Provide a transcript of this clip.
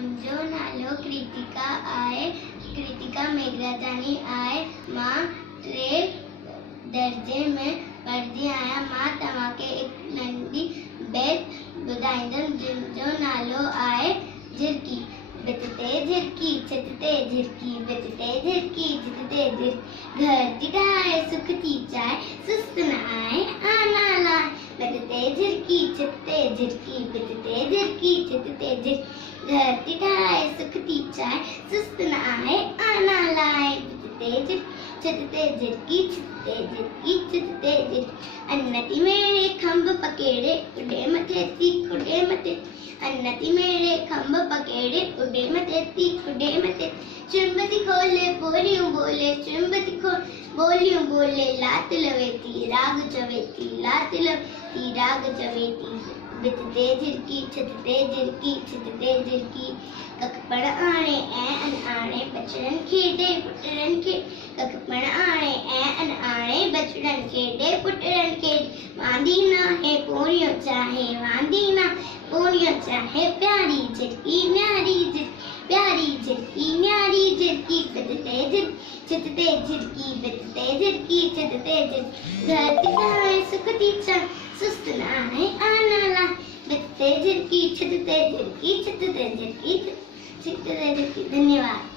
झुंझो नालो कृतिका आए, कृतिका मेघराजानी आए। माँ टे दर्जे में पढ़दी आया। माँ तव्हांखे एक नंढी बैत ॿुधाईंदमि। झुंझो नालो आहे झिरकी। भित ते झिरकी, छित ते झिरकी, भित ते झिरकी, छित ते झिरकी। घर थी ठाहे, सुख थी चाहे, सुस्त न आए आना लाए। भित ते झिरकी, छित ते झिरकी, भित ते झिरकी, छित ते झिरकी। घर थी ठाहे, सुख थी चाहे, सुस्त न आए आना लाए। भित ते झिरकी, छित ते झिरकी, छित ते झिरकी, छित ते झिरकी। अन्न थी मेरे खंभ पकेड़े, उड़े मथे थी उड़े मथे। अन्न थी मेरे खंभ पकेड़े, उड़े मथे थी उड़े मथे। चुंब थी खोले बोलियूं बोले, चुंब थी खोले बोलियूं बोले। लात लवे थी राग चवे थी, लात लवे थी राग चवे थी। भित ते झिरकी, छित ते झिरकी, छित ते झिरकी। कख पण आणे ऐं अनआणे, बचड़न खेॾे पुटड़न खे। कख पण आणे ऐं अनआणे, बचड़न खेॾे पुटड़न खे। वांदी नाहे पोरियो चाहे, वांदी ना पोरियो चाहे। प्यारी झिरकी न्यारी झिरकी, प्यारी झिरकी न्यारी झिरकी। भित ते झिरकी, छित ते झिरकी, भित ते झिरकी, छित ते झिरकी। घर थी ठाहे, सुख थी चाहे, सुस्त न आए आना लाए। भित ते झिरकी, छित ते झिरकी, छित ते झिरकी, छित ते झिरकी। धन्यवाद।